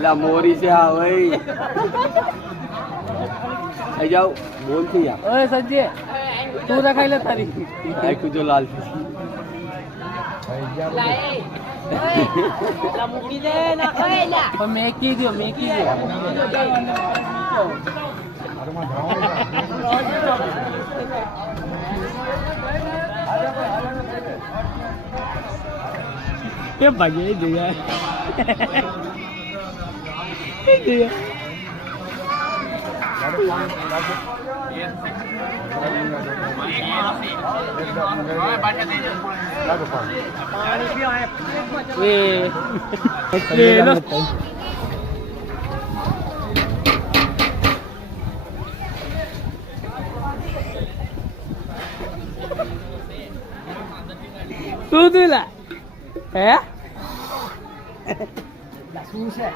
ला मोरी से हाँ भाई आ जाओ बोल थी यार ओए सज्जे तू रखाई ले थारी आई कुछ जो लाल थी ला मुकी दे ना खाए ला पर मैं की दियो ये भाई दिया दिया શું થયું લા હે શું છે